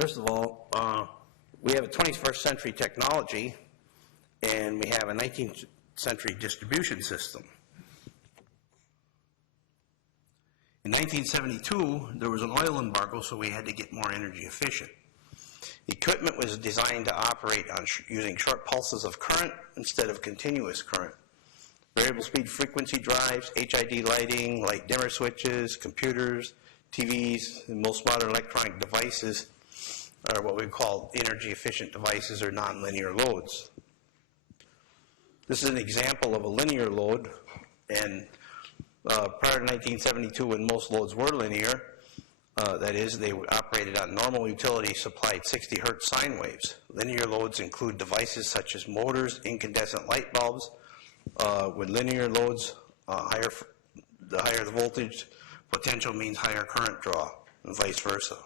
First of all, we have a 21st century technology, and we have a 19th century distribution system. In 1972, there was an oil embargo, so we had to get more energy efficient. The equipment was designed to operate on using short pulses of current instead of continuous current. Variable speed frequency drives, HID lighting, light dimmer switches, computers, TVs, and most modern electronic devices are what we call energy efficient devices or nonlinear loads. This is an example of a linear load, and prior to 1972, when most loads were linear, that is, they operated on normal utility supplied 60 hertz sine waves. Linear loads include devices such as motors, incandescent light bulbs. With linear loads, the higher the voltage potential means higher current draw, and vice versa.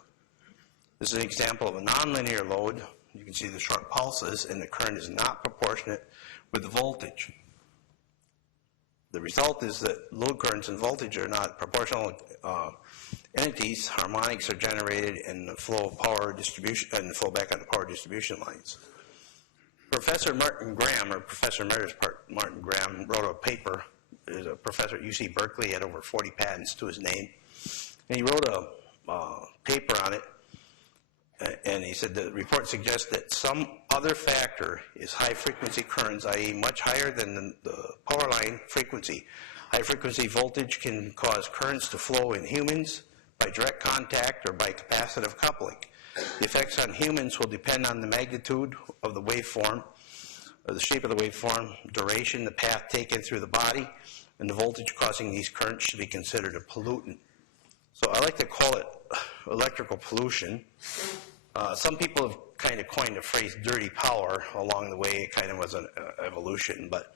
This is an example of a nonlinear load. You can see the short pulses, and the current is not proportionate with the voltage. The result is that load currents and voltage are not proportional entities. Harmonics are generated in the flow of power distribution and flow back on the power distribution lines. Professor Martin Graham, or Professor Emeritus Martin Graham, wrote a paper. He's a professor at UC Berkeley, had over 40 patents to his name. And he wrote a paper on it, and he said the report suggests that some other factor is high-frequency currents, i.e. much higher than the power line frequency. High-frequency voltage can cause currents to flow in humans by direct contact or by capacitive coupling. The effects on humans will depend on the magnitude of the waveform, or the shape of the waveform, duration, the path taken through the body, and the voltage causing these currents should be considered a pollutant. So I like to call it electrical pollution. Some people have kind of coined the phrase dirty power along the way. It kind of was an evolution, but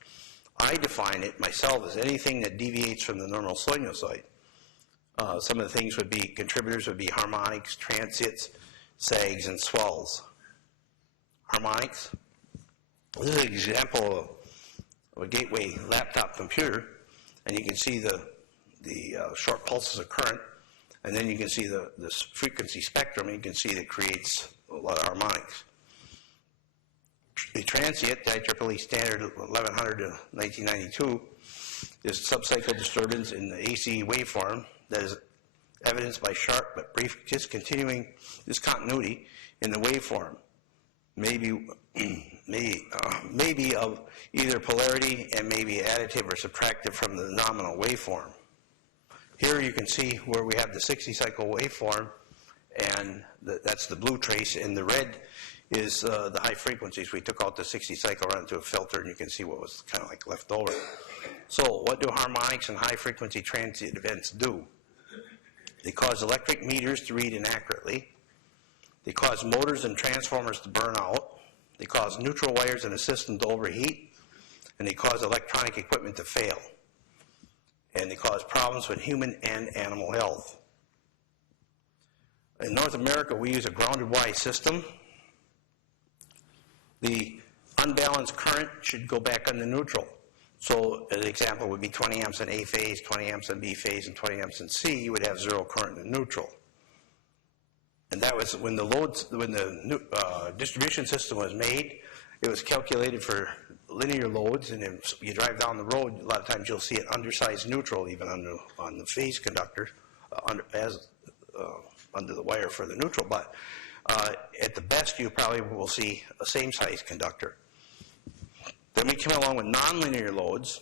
I define it myself as anything that deviates from the normal sinusoid. Some of the things would be, contributors would be harmonics, transients, sags, and swells. Harmonics. This is an example of a gateway laptop computer, and you can see the short pulses of current, and then you can see the frequency spectrum, and you can see that it creates a lot of harmonics. The transient, the IEEE standard 1100 to 1992, is subcycle disturbance in the AC waveform that is evidenced by sharp but brief discontinuing discontinuity in the waveform, maybe of either polarity and maybe additive or subtractive from the nominal waveform. Here you can see where we have the 60 cycle waveform, and that's the blue trace, and the red is the high frequencies. We took out the 60 cycle, ran into a filter, and you can see what was kind of like left over. So what do harmonics and high frequency transient events do? They cause electric meters to read inaccurately. They cause motors and transformers to burn out. They cause neutral wires in a system to overheat. And they cause electronic equipment to fail. And they cause problems with human and animal health. In North America, we use a grounded Y system. The unbalanced current should go back on the neutral. So an example would be 20 amps in A phase, 20 amps in B phase, and 20 amps in C. You would have zero current in neutral. And that was when the distribution system was made. It was calculated for linear loads, and if you drive down the road, a lot of times you'll see an undersized neutral even on the phase conductor, under the wire for the neutral. But at the best, you probably will see a same size conductor. Then we came along with nonlinear loads,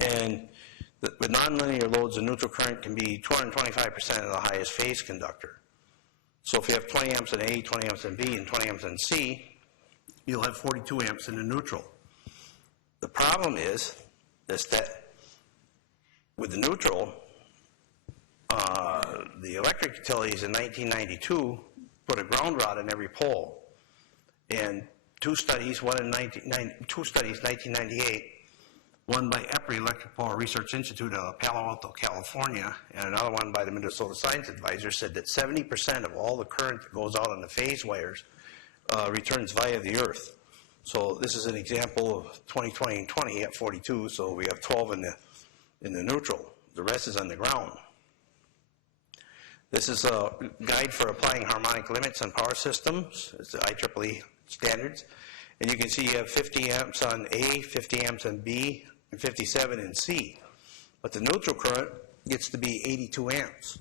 and with nonlinear loads, the neutral current can be 225% of the highest phase conductor. So if you have 20 amps in A, 20 amps in B, and 20 amps in C, you'll have 42 amps in the neutral. The problem is that with the neutral, the electric utilities in 1992 put a ground rod in every pole. And two studies, 1998, one by EPRI, Electric Power Research Institute of Palo Alto, California, and another one by the Minnesota Science Advisor, said that 70% of all the current that goes out on the phase wires returns via the earth. So this is an example of 20, 20, and 20 at 42, so we have 12 in the neutral. The rest is on the ground. This is a guide for applying harmonic limits on power systems. It's the IEEE standards. And you can see you have 50 amps on A, 50 amps on B, and 57 in C. But the neutral current gets to be 82 amps.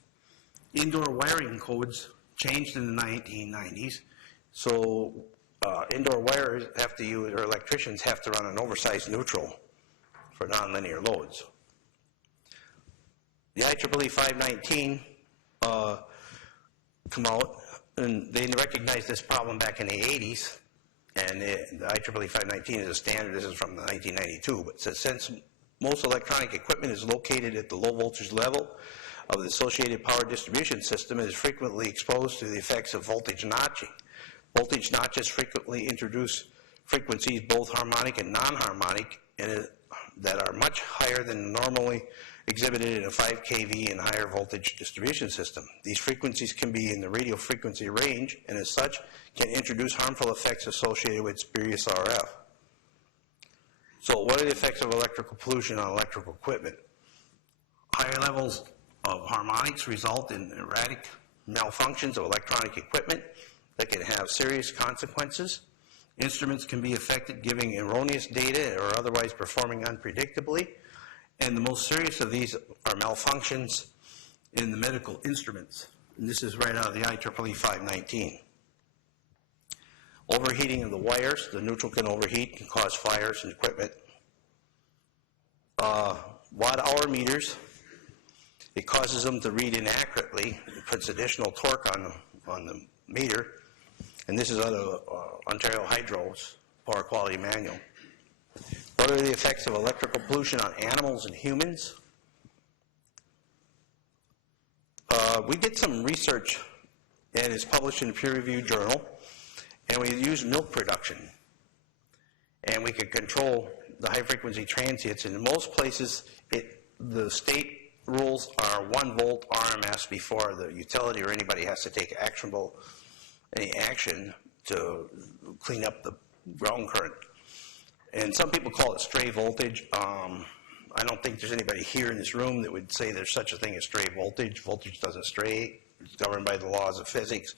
Indoor wiring codes changed in the 1990s, so indoor wires have to use, or electricians have to run an oversized neutral for nonlinear loads. The IEEE 519 come out, and they recognized this problem back in the 80s, and the IEEE 519 is a standard. This is from the 1992, but it says since most electronic equipment is located at the low voltage level of the associated power distribution system, it is frequently exposed to the effects of voltage notching. Voltage notches frequently introduce frequencies, both harmonic and non-harmonic, that are much higher than normally exhibited in a 5 kV and higher voltage distribution system. These frequencies can be in the radio frequency range, and as such, can introduce harmful effects associated with spurious RF. So what are the effects of electrical pollution on electrical equipment? Higher levels of harmonics result in erratic malfunctions of electronic equipment that can have serious consequences. Instruments can be affected, giving erroneous data or otherwise performing unpredictably. And the most serious of these are malfunctions in the medical instruments. And this is right out of the IEEE 519. Overheating of the wires. The neutral can overheat, can cause fires in equipment. Watt-hour meters. It causes them to read inaccurately. It puts additional torque on the meter. And this is out of Ontario Hydro's Power Quality Manual. What are the effects of electrical pollution on animals and humans? We did some research, and it's published in a peer-reviewed journal, and we used milk production. And we could control the high-frequency transients. And in most places, the state rules are 1 volt RMS before the utility or anybody has to take any action to clean up the ground current. And some people call it stray voltage. I don't think there's anybody here in this room that would say there's such a thing as stray voltage. Voltage doesn't stray. It's governed by the laws of physics.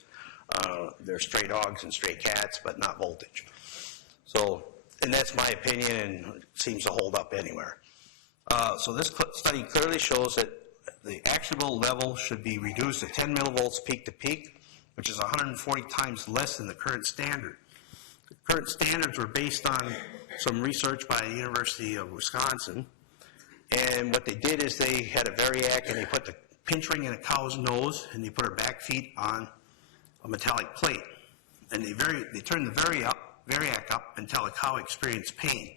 There's stray dogs and stray cats, but not voltage. So, and that's my opinion, and it seems to hold up anywhere. So this study clearly shows that the actionable level should be reduced to 10 millivolts peak to peak, which is 140 times less than the current standard. The current standards were based on some research by the University of Wisconsin, and what they did is they had a variac and they put the pinch ring in a cow's nose and they put her back feet on a metallic plate, and they turned the variac up until the cow experienced pain.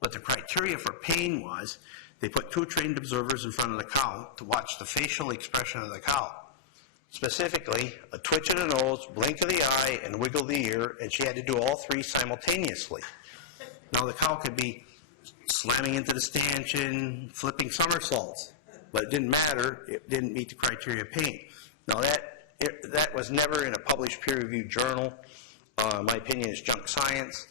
But the criteria for pain was they put 2 trained observers in front of the cow to watch the facial expression of the cow. Specifically, a twitch of the nose, blink of the eye, and wiggle of the ear, and she had to do all 3 simultaneously. Now the cow could be slamming into the stanchion, flipping somersaults, but it didn't matter. It didn't meet the criteria of pain. Now that was never in a published peer-reviewed journal. My opinion is junk science.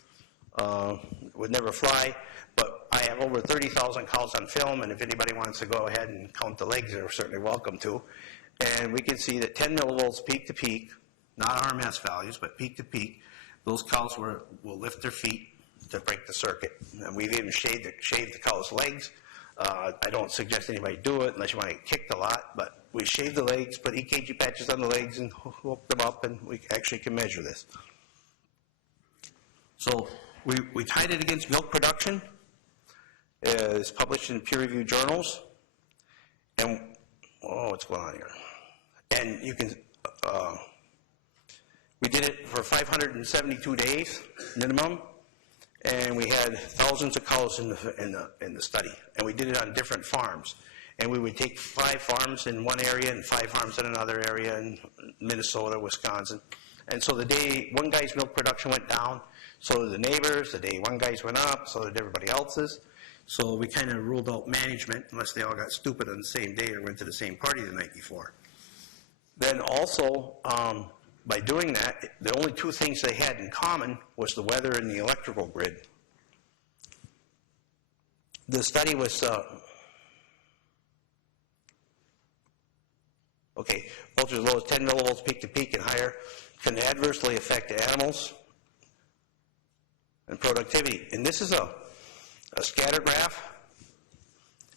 Would never fly. But I have over 30,000 cows on film, and if anybody wants to go ahead and count the legs, they're certainly welcome to. And we can see that 10 millivolts peak to peak, not RMS values, but peak to peak, those cows will lift their feet to break the circuit. And we've even shaved the cow's legs. I don't suggest anybody do it unless you want to get kicked a lot, but we shave the legs, put EKG patches on the legs, and hook them up, and we actually can measure this. So we tied it against milk production. It's published in peer-reviewed journals. And, what's going on here? And you can, we did it for 572 days minimum, and we had thousands of cows in the study. And we did it on different farms. And we would take 5 farms in one area and 5 farms in another area in Minnesota, Wisconsin. And so the day one guy's milk production went down, so did the neighbors. The day one guy's went up, so did everybody else's. So we kind of ruled out management unless they all got stupid on the same day or went to the same party the night before. Then also, by doing that, the only 2 things they had in common was the weather and the electrical grid. The study was, Okay, voltage as low as 10 millivolts peak to peak and higher can adversely affect animals and productivity. And this is a scatter graph.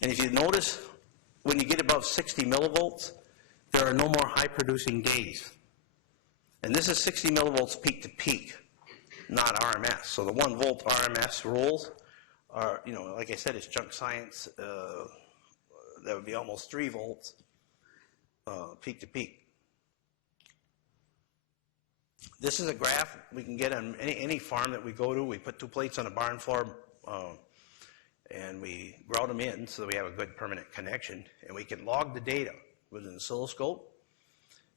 And if you notice, when you get above 60 millivolts, there are no more high producing days. And this is 60 millivolts peak to peak, not RMS. So the 1 volt RMS rules are, you know, like I said, it's junk science. That would be almost 3 volts peak to peak. This is a graph we can get on any farm that we go to. We put 2 plates on a barn floor and we grout them in so that we have a good permanent connection. And we can log the data with an oscilloscope.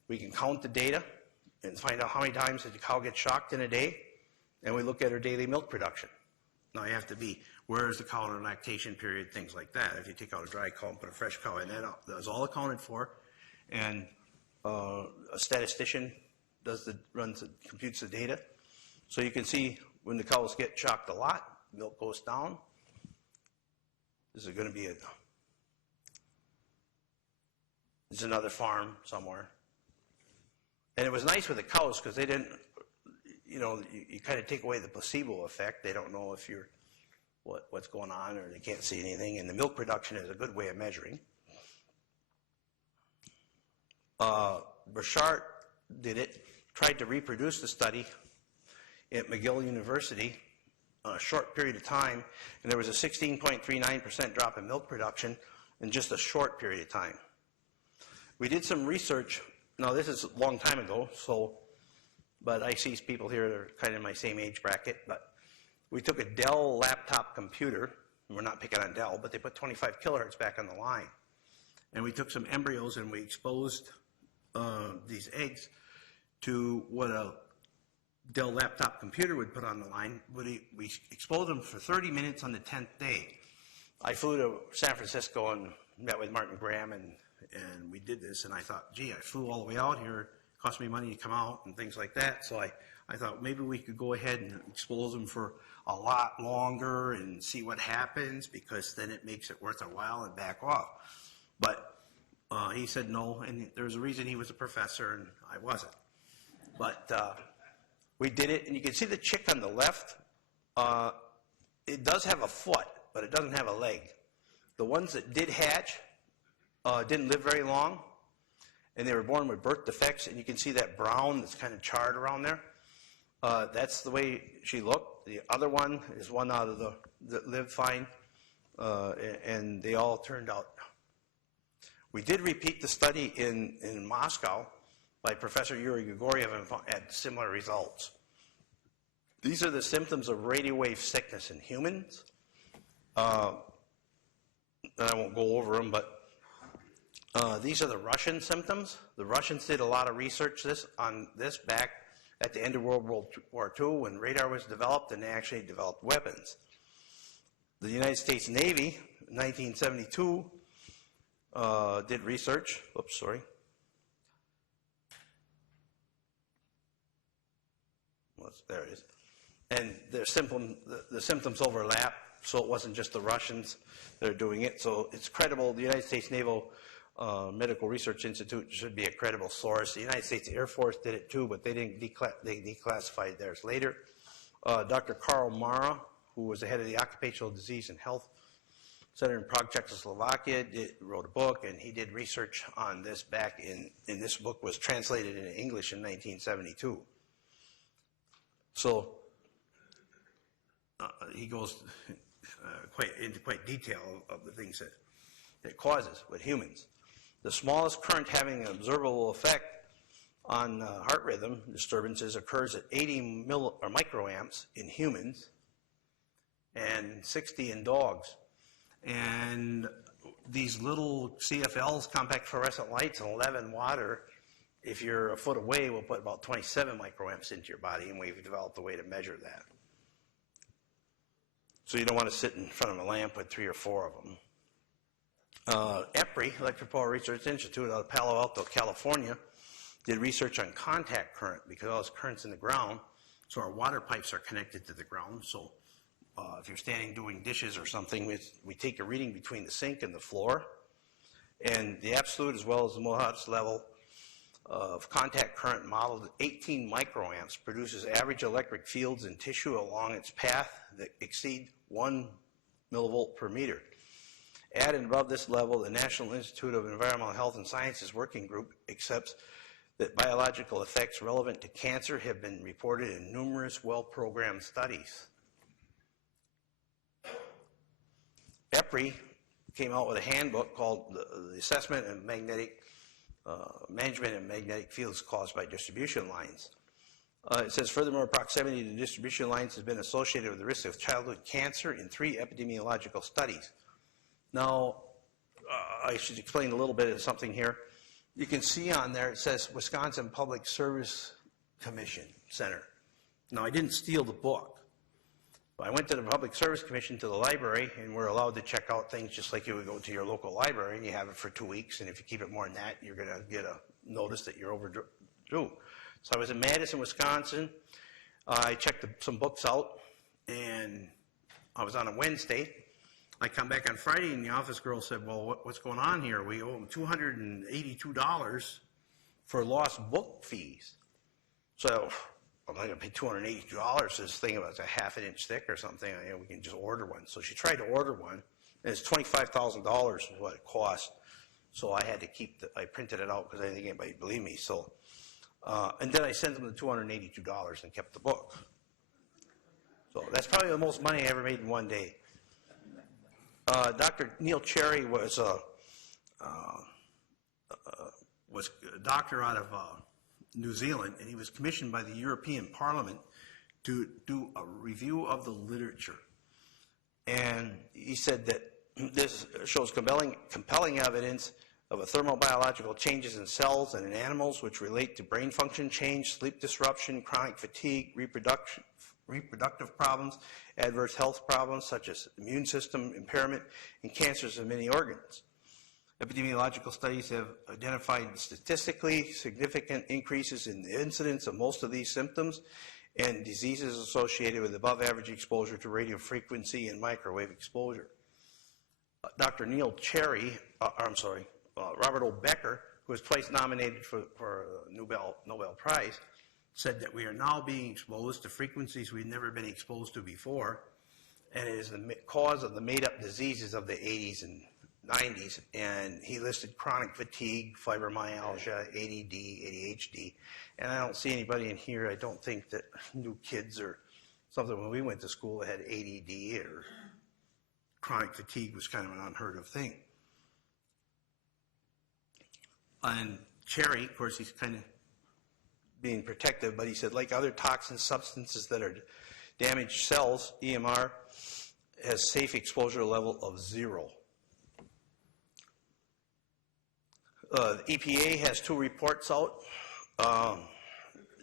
We can count the data and find out how many times did the cow get shocked in a day. And we look at her daily milk production. Now you have to be, where is the cow in her lactation period, things like that. If you take out a dry cow and put a fresh cow in, that's all accounted for. And a statistician computes the data. So you can see when the cows get shocked a lot, milk goes down. This is going to be this is another farm somewhere. And it was nice with the cows because they didn't, you know, you kind of take away the placebo effect. They don't know if you're, what's going on, or they can't see anything. And the milk production is a good way of measuring. Burchard did it, tried to reproduce the study at McGill University a short period of time, and there was a 16.39% drop in milk production in just a short period of time. We did some research. Now, this is a long time ago, but I see people here that are kind of in my same age bracket, but we took a Dell laptop computer, and we're not picking on Dell, but they put 25 kilohertz back on the line. And we took some embryos and we exposed these eggs to what a Dell laptop computer would put on the line. We exposed them for 30 minutes on the 10th day. I flew to San Francisco and met with Martin Graham, and we did this, and I thought, gee, I flew all the way out here. It cost me money to come out and things like that. So I thought maybe we could go ahead and expose them for a lot longer and see what happens, because then it makes it worth a while and back off. But he said no, and there's a reason he was a professor and I wasn't. But we did it, and you can see the chick on the left. It does have a foot, but it doesn't have a leg. The ones that did hatch didn't live very long, and they were born with birth defects, and you can see that brown that's kind of charred around there. That's the way she looked. The other one is one out of that lived fine, and they all turned out. We did repeat the study in Moscow by Professor Yuri Grigoriev and had similar results. These are the symptoms of radio wave sickness in humans. And I won't go over them, but these are the Russian symptoms. The Russians did a lot of research on this back at the end of World War II when radar was developed, and they actually developed weapons. The United States Navy, in 1972, did research. Oops, sorry. There it is. And the symptoms overlap, so it wasn't just the Russians that are doing it. So it's credible. The United States Naval Medical Research Institute should be a credible source. The United States Air Force did it too, but they didn't they declassified theirs later. Dr. Karl Mara, who was the head of the Occupational Disease and Health Center in Prague, Czechoslovakia, wrote a book, and he did research on this back in this book was translated into English in 1972. So he goes into quite detail of the things that it causes with humans. The smallest current having an observable effect on heart rhythm disturbances occurs at 80 microamps in humans and 60 in dogs. And these little CFLs, compact fluorescent lights, and 11 water, if you're a foot away, will put about 27 microamps into your body, and we've developed a way to measure that. So you don't want to sit in front of a lamp with 3 or 4 of them. EPRI, Electric Power Research Institute out of Palo Alto, California, did research on contact current because all this current's in the ground, so our water pipes are connected to the ground. So if you're standing doing dishes or something, we take a reading between the sink and the floor, and the absolute as well as the Mohawks level of contact current modeled at 18 microamps produces average electric fields in tissue along its path that exceed 1 millivolt per meter. At and above this level, the National Institute of Environmental Health and Sciences Working Group accepts that biological effects relevant to cancer have been reported in numerous well-programmed studies. EPRI came out with a handbook called the Assessment of Magnetic Management of Magnetic Fields Caused by Distribution Lines. It says, furthermore, proximity to distribution lines has been associated with the risk of childhood cancer in 3 epidemiological studies. Now, I should explain a little bit of something here. You can see on there, it says Wisconsin Public Service Commission Center. Now, I didn't steal the book. I went to the Public Service Commission to the library, and we're allowed to check out things just like you would go to your local library, and you have it for 2 weeks, and if you keep it more than that, you're going to get a notice that you're overdue. So I was in Madison, Wisconsin. I checked some books out, and I was on a Wednesday. I come back on Friday, and the office girl said, well, what's going on here? We owe them $282 for lost book fees. So I'm not going to pay $282 for this thing about a half an inch thick or something. We can just order one. So she tried to order one, and it's $25,000 is what it cost. So I had to I printed it out because I didn't think anybody would believe me. So, and then I sent them the $282 and kept the book. So that's probably the most money I ever made in one day. Dr. Neil Cherry was a doctor out of New Zealand, and he was commissioned by the European Parliament to do a review of the literature. And he said that this shows compelling evidence of a thermobiological changes in cells and in animals which relate to brain function change, sleep disruption, chronic fatigue, reproductive problems, adverse health problems such as immune system impairment, and cancers of many organs. Epidemiological studies have identified statistically significant increases in the incidence of most of these symptoms and diseases associated with above average exposure to radio frequency and microwave exposure. Dr. Neil Cherry, Robert O. Becker, who was twice nominated for a Nobel Prize, said that we are now being exposed to frequencies we've never been exposed to before, and it is the cause of the made-up diseases of the 80s and 90s, and he listed chronic fatigue, fibromyalgia, ADD, ADHD, and I don't see anybody in here, I don't think, that knew kids or something when we went to school that had ADD or chronic fatigue was kind of an unheard of thing. And Cherry, of course, he's kind of being protective, but he said, like other toxin substances that are damage cells, EMR has safe exposure level of 0. The EPA has 2 reports out.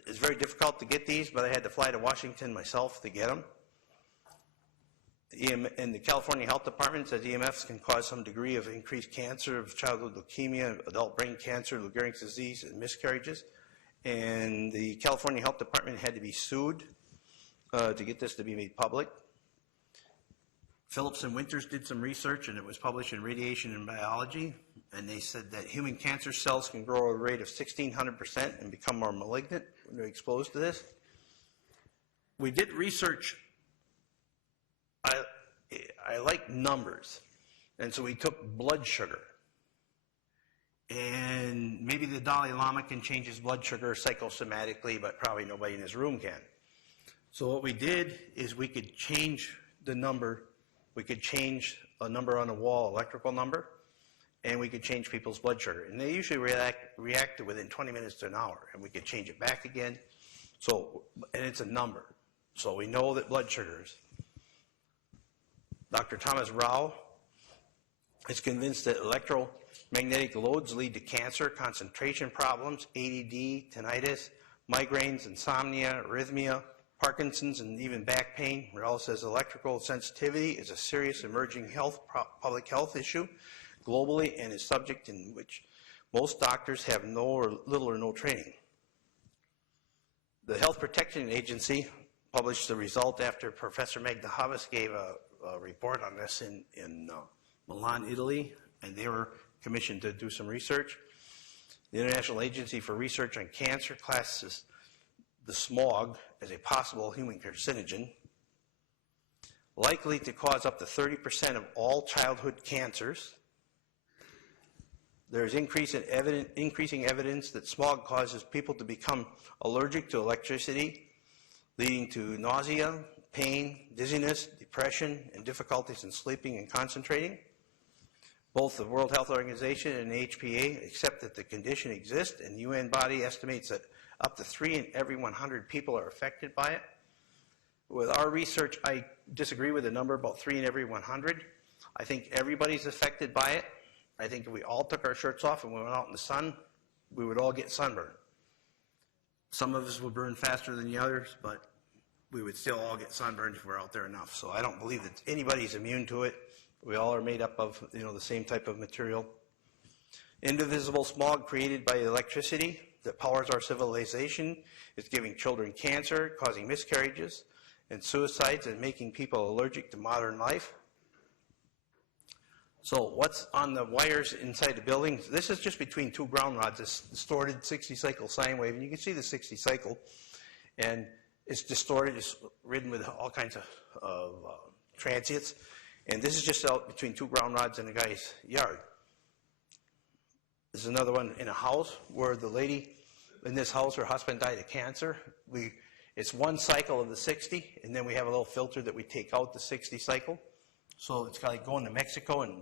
It's very difficult to get these, but I had to fly to Washington myself to get them. And the California Health Department says EMFs can cause some degree of increased cancer of childhood leukemia, adult brain cancer, Lou Gehrig's disease, and miscarriages. And the California Health Department had to be sued to get this to be made public. Phillips and Winters did some research, and it was published in Radiation and Biology, and they said that human cancer cells can grow at a rate of 1,600% and become more malignant when they're exposed to this. We did research. I like numbers, and so we took blood sugar. And maybe the Dalai Lama can change his blood sugar psychosomatically, but probably nobody in his room can. So what we did is we could change the number. We could change a number on the wall, electrical number, and we could change people's blood sugar. And they usually react within 20 minutes to an hour, and we could change it back again. So, and it's a number. So we know that blood sugars. Dr. Thomas Rao is convinced that electromagnetic loads lead to cancer, concentration problems, ADD, tinnitus, migraines, insomnia, arrhythmia, Parkinson's, and even back pain. Rao says electrical sensitivity is a serious emerging public health issue globally and is subject in which most doctors have little or no training. The Health Protection Agency published the result after Professor Magda Havas gave a report on this in Milan, Italy, and they were commissioned to do some research. The International Agency for Research on Cancer classes the smog as a possible human carcinogen, likely to cause up to 30% of all childhood cancers. There is increasing evidence that smog causes people to become allergic to electricity, leading to nausea, pain, dizziness, depression, and difficulties in sleeping and concentrating. Both the World Health Organization and the HPA accept that the condition exists, and the UN body estimates that up to 3 in every 100 people are affected by it. With our research, I disagree with the number about 3 in every 100. I think everybody's affected by it. I think if we all took our shirts off and we went out in the sun, we would all get sunburned. Some of us would burn faster than the others, but we would still all get sunburned if we're out there enough. So I don't believe that anybody's immune to it. We all are made up of, the same type of material. Indivisible smog created by electricity that powers our civilization is giving children cancer, causing miscarriages and suicides, and making people allergic to modern life. So what's on the wires inside the building? This is just between 2 ground rods, this distorted 60-cycle sine wave, and you can see the 60 cycle, and it's distorted, it's ridden with all kinds of transients, and this is just out between 2 ground rods in a guy's yard. This is another one in a house where the lady in this house, her husband died of cancer. It's 1 cycle of the 60, and then we have a little filter that we take out the 60 cycle. So it's like going to Mexico and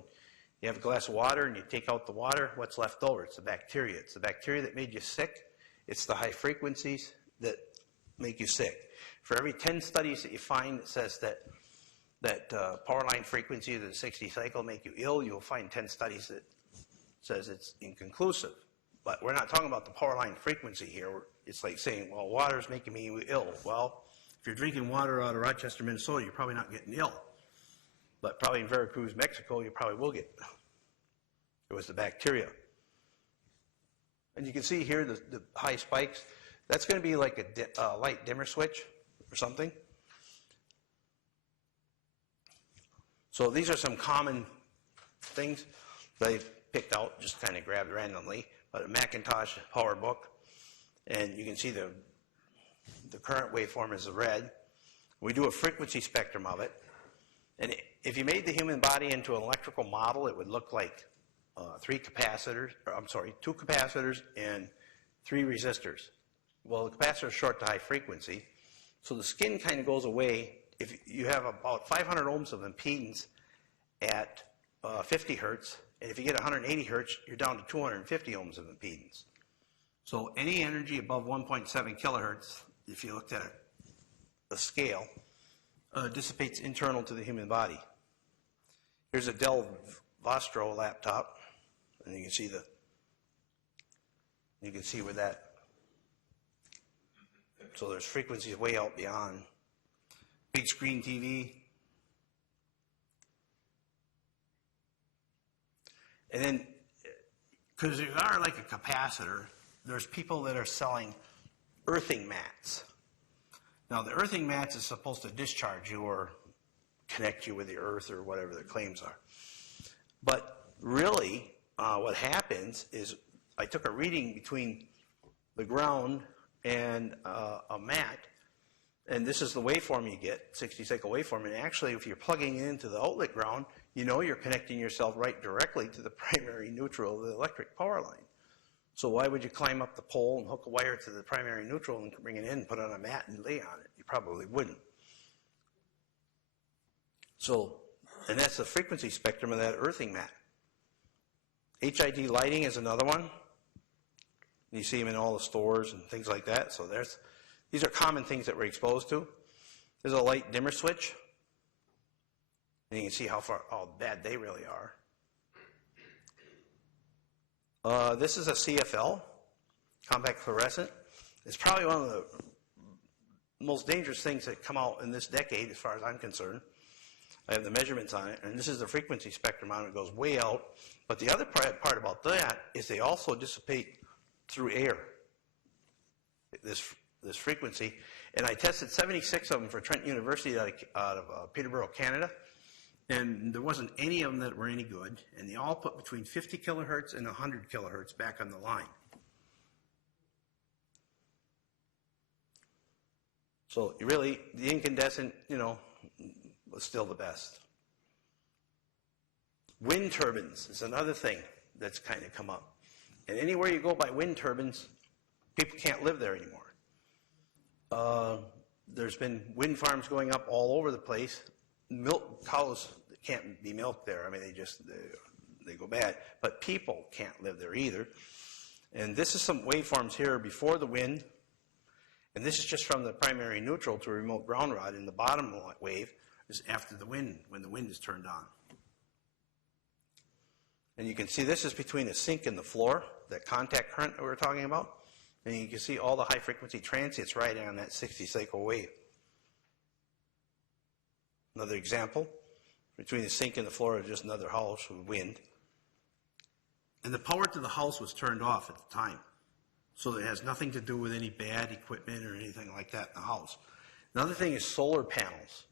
you have a glass of water and you take out the water. What's left over? It's the bacteria. It's the bacteria that made you sick. It's the high frequencies that make you sick. For every 10 studies that you find that says that power line frequency of the 60 cycle make you ill, you'll find 10 studies that says it's inconclusive. But we're not talking about the power line frequency here. It's like saying, well, water's making me ill. Well, if you're drinking water out of Rochester, Minnesota, you're probably not getting ill. But probably in Veracruz, Mexico, you probably will get. It was the bacteria. And you can see here the high spikes. That's going to be like a light dimmer switch or something. So these are some common things that I picked out, just kind of grabbed randomly. But a Macintosh PowerBook, and you can see the current waveform is the red. We do a frequency spectrum of it. And if you made the human body into an electrical model, it would look like 2 capacitors and 3 resistors. Well, the capacitors are short to high frequency, so the skin kind of goes away. If you have about 500 ohms of impedance at 50 hertz, and if you get 180 hertz, you're down to 250 ohms of impedance. So any energy above 1.7 kilohertz, if you looked at a scale, dissipates internal to the human body. Here's a Dell Vostro laptop, and you can see where that. So there's frequencies way out beyond. Big screen TV. And then, because you are like a capacitor, there's people that are selling earthing mats. Now, the earthing mats is supposed to discharge you or connect you with the earth or whatever their claims are. But really, what happens is I took a reading between the ground and a mat, and this is the waveform you get, 60-cycle waveform. And actually, if you're plugging it into the outlet ground, you're connecting yourself right directly to the primary neutral of the electric power line. So why would you climb up the pole and hook a wire to the primary neutral and bring it in, put it on a mat, and lay on it? You probably wouldn't. So, and that's the frequency spectrum of that earthing mat. HID lighting is another one. You see them in all the stores and things like that. So these are common things that we're exposed to. There's a light dimmer switch. And you can see how bad they really are. This is a CFL, compact fluorescent. It's probably one of the most dangerous things that come out in this decade, as far as I'm concerned. I have the measurements on it, and this is the frequency spectrum on it. It goes way out. But the other part about that is they also dissipate through air, this frequency. And I tested 76 of them for Trent University out of Peterborough, Canada. And there wasn't any of them that were any good. And they all put between 50 kilohertz and 100 kilohertz back on the line. So really, the incandescent, was still the best. Wind turbines is another thing that's kind of come up. And anywhere you go by wind turbines, people can't live there anymore. There's been wind farms going up all over the place. Cows can't be milked there. I mean, they go bad. But people can't live there either. And this is some waveforms here before the wind. And this is just from the primary neutral to remote ground rod. And the bottom wave is after the wind, when the wind is turned on. And you can see this is between the sink and the floor, that contact current that we were talking about. And you can see all the high-frequency transients right on that 60-cycle wave. Another example, between the sink and the floor is just another house with wind. And the power to the house was turned off at the time. So it has nothing to do with any bad equipment or anything like that in the house. Another thing is solar panels.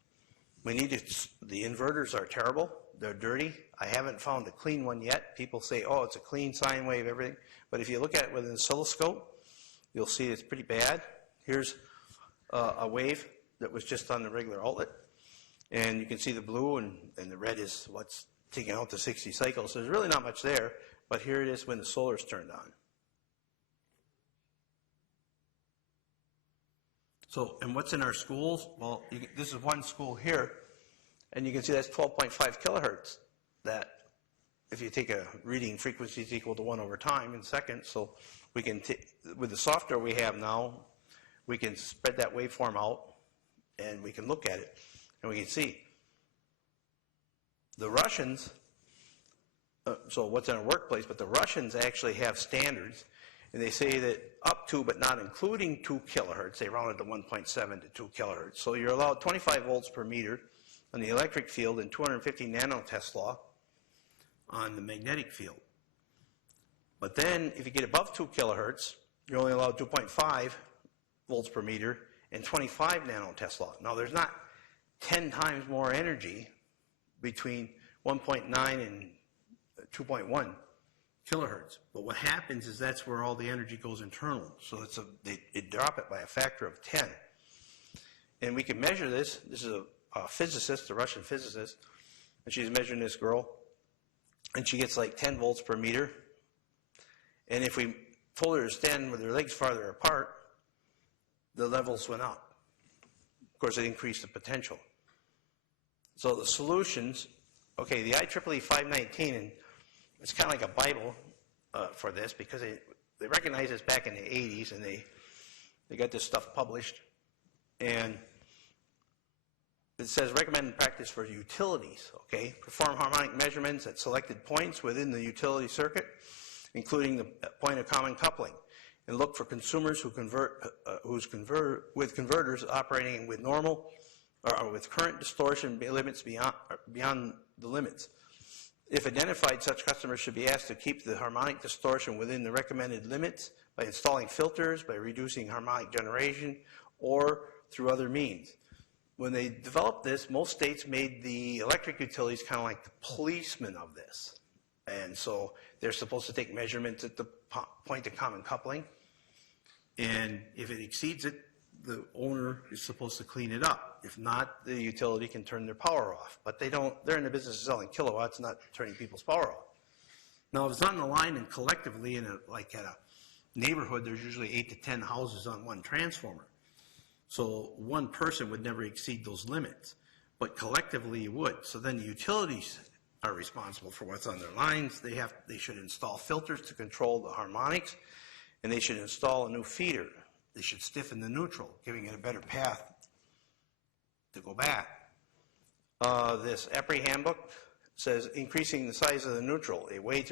The inverters are terrible. They're dirty. I haven't found a clean one yet. People say, oh, it's a clean sine wave, everything. But if you look at it with an oscilloscope, you'll see it's pretty bad. Here's a wave that was just on the regular outlet. And you can see the blue and the red is what's taking out the 60 cycles. So there's really not much there. But here it is when the solar's turned on. So, and what's in our schools? Well, this is one school here. And you can see that's 12.5 kilohertz. That, if you take a reading, frequency is equal to 1 over time in seconds. So we can, with the software we have now, we can spread that waveform out and we can look at it and we can see. The Russians, so what's in a workplace, but the Russians actually have standards, and they say that up to but not including 2 kilohertz, they rounded to 1.7 to 2 kilohertz. So you're allowed 25 volts per meter on the electric field and 250 nanotesla on the magnetic field. But then if you get above 2 kilohertz, you're only allowed 2.5 volts per meter and 25 nanotesla. Now there's not 10 times more energy between 1.9 and 2.1 kilohertz. But what happens is that's where all the energy goes internal. So they drop it by a factor of 10. And we can measure this. This is a physicist, a Russian physicist, and she's measuring this girl, and she gets like 10 volts per meter. And if we told her to stand with her legs farther apart, the levels went up. Of course, it increased the potential. So the solutions, okay, the IEEE 519, and it's kind of like a Bible for this because they recognized this back in the 80s, and they got this stuff published. And it says recommended practice for utilities, okay? Perform harmonic measurements at selected points within the utility circuit, including the point of common coupling, and look for consumers who with converters operating with normal or with current distortion limits beyond the limits. If identified, such customers should be asked to keep the harmonic distortion within the recommended limits by installing filters, by reducing harmonic generation, or through other means. When they developed this, most states made the electric utilities kind of like the policemen of this. And so they're supposed to take measurements at the point of common coupling. And if it exceeds it, the owner is supposed to clean it up. If not, the utility can turn their power off. But they're in the business of selling kilowatts, not turning people's power off. Now, if it's on the line and collectively like at a neighborhood, there's usually 8 to 10 houses on one transformer. So one person would never exceed those limits, but collectively you would. So then the utilities are responsible for what's on their lines. They should install filters to control the harmonics, and they should install a new feeder. They should stiffen the neutral, giving it a better path to go back. This EPRI handbook says increasing the size of the neutral. A way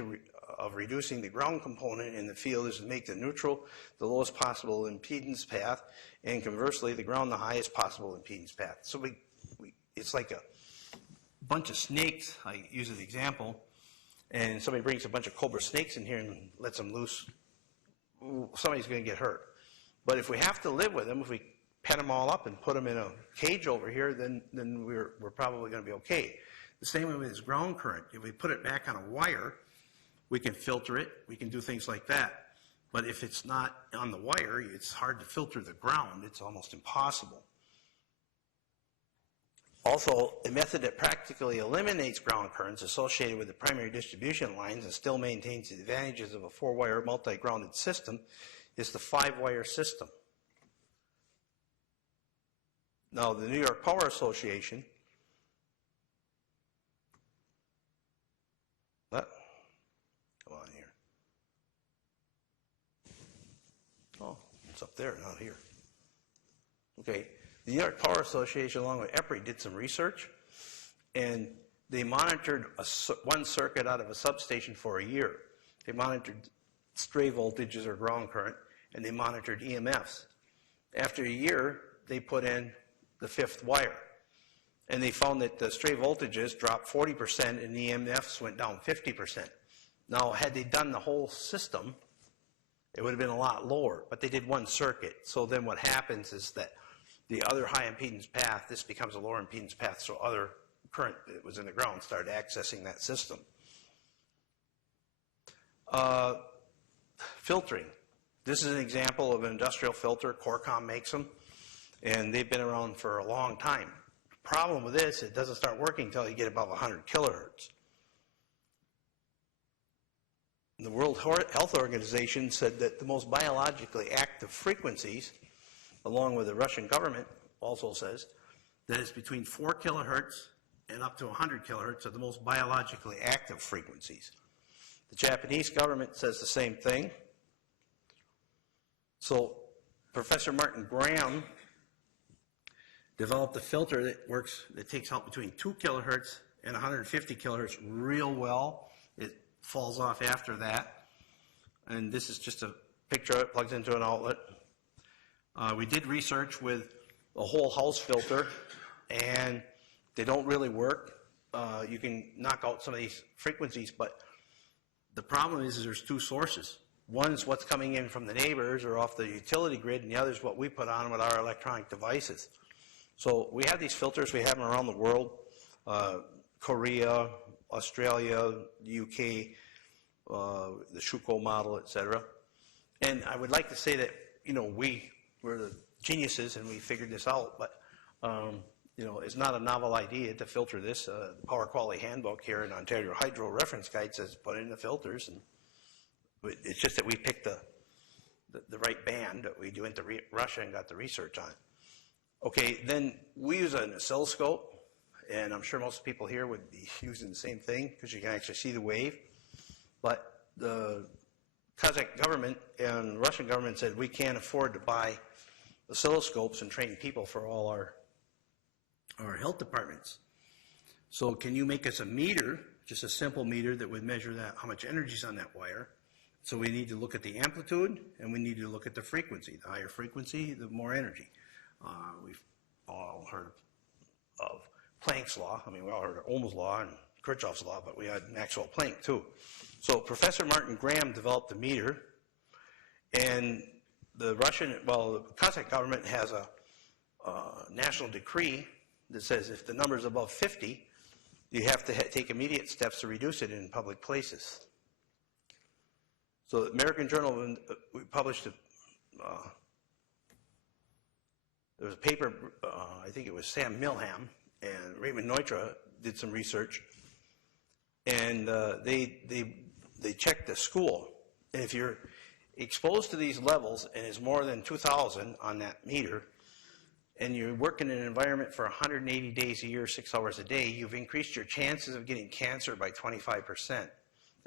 of reducing the ground component in the field is to make the neutral the lowest possible impedance path, and conversely, the ground the highest possible impedance path. So it's like a bunch of snakes. I use an example, and somebody brings a bunch of cobra snakes in here and lets them loose. Somebody's going to get hurt. But if we have to live with them, if we pet them all up and put them in a cage over here, then we're probably going to be okay. The same way with this ground current. If we put it back on a wire, we can filter it. We can do things like that. But if it's not on the wire, it's hard to filter the ground. It's almost impossible. Also, a method that practically eliminates ground currents associated with the primary distribution lines and still maintains the advantages of a 4-wire multi-grounded system is the 5-wire system. Now, the New York Power Association, come on here. Oh, it's up there, not here. Okay, the New York Power Association, along with EPRI, did some research, and they monitored one circuit out of a substation for a year. They monitored stray voltages or ground current, and they monitored EMFs. After a year, they put in the 5th wire, and they found that the stray voltages dropped 40% and the EMFs went down 50%. Now, had they done the whole system, it would have been a lot lower, but they did one circuit. So then what happens is that the other high impedance path, this becomes a lower impedance path, so other current that was in the ground started accessing that system. Filtering. This is an example of an industrial filter. Corcom makes them, and they've been around for a long time. The problem with this, it doesn't start working until you get above 100 kilohertz. The World Health Organization said that the most biologically active frequencies, along with the Russian government, also says that it's between 4 kilohertz and up to 100 kilohertz are the most biologically active frequencies. The Japanese government says the same thing. So Professor Martin Graham developed a filter that takes out between 2 kilohertz and 150 kilohertz real well. It falls off after that. And this is just a picture of it, plugs into an outlet. We did research with a whole house filter, and they don't really work. You can knock out some of these frequencies, but the problem is there's 2 sources. One is what's coming in from the neighbors or off the utility grid, and the other is what we put on with our electronic devices. So we have these filters. We have them around the world, Korea, Australia, the UK, the Schuko model, etc. And I would like to say that, we're the geniuses and we figured this out, but, it's not a novel idea to filter this. The Power Quality Handbook here in Ontario Hydro Reference Guide says put in the filters, and it's just that we picked the right band that we went to Russia and got the research on. Okay, then we use an oscilloscope, and I'm sure most people here would be using the same thing because you can actually see the wave. But the Kazakh government and Russian government said we can't afford to buy oscilloscopes and train people for all our health departments. So can you make us a meter, just a simple meter that would measure how much energy is on that wire? So we need to look at the amplitude, and we need to look at the frequency. The higher frequency, the more energy. We've all heard of Planck's law. I mean, we all heard of Ohm's law and Kirchhoff's law, but we had Maxwell Planck too. So Professor Martin Graham developed a meter, and the Kazakh government has a national decree that says if the number is above 50, you have to take immediate steps to reduce it in public places. So the American Journal, we published there was a paper, I think it was Sam Milham and Raymond Neutra did some research, and they checked the school. And if you're exposed to these levels and it's more than 2,000 on that meter, and you work in an environment for 180 days a year, 6 hours a day, you've increased your chances of getting cancer by 25%.